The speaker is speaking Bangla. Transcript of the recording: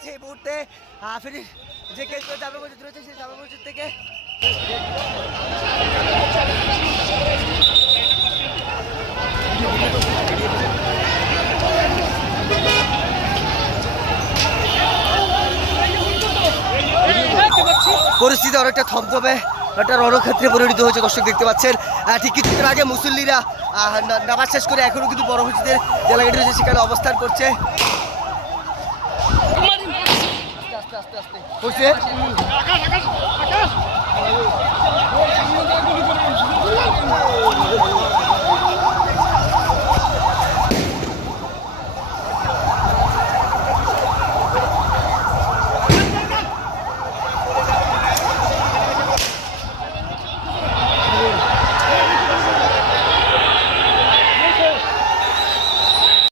রয়েছে এই মুহূর্তে ফেনীর যে কেন্দ্র জামে মসজিদ রয়েছে সেই জামে মসজিদ থেকে। পরিস্থিতি অনেকটা থমথমে, একটা রণক্ষেত্রে পরিণত হয়েছে দর্শক দেখতে পাচ্ছেন। ঠিক কিছুক্ষণ আগে মুসল্লিরা নামাজ শেষ করে এখনও কিন্তু বড় মসজিদের যে এলাকাটি রয়েছে সেখানে অবস্থান করছে। আস্তে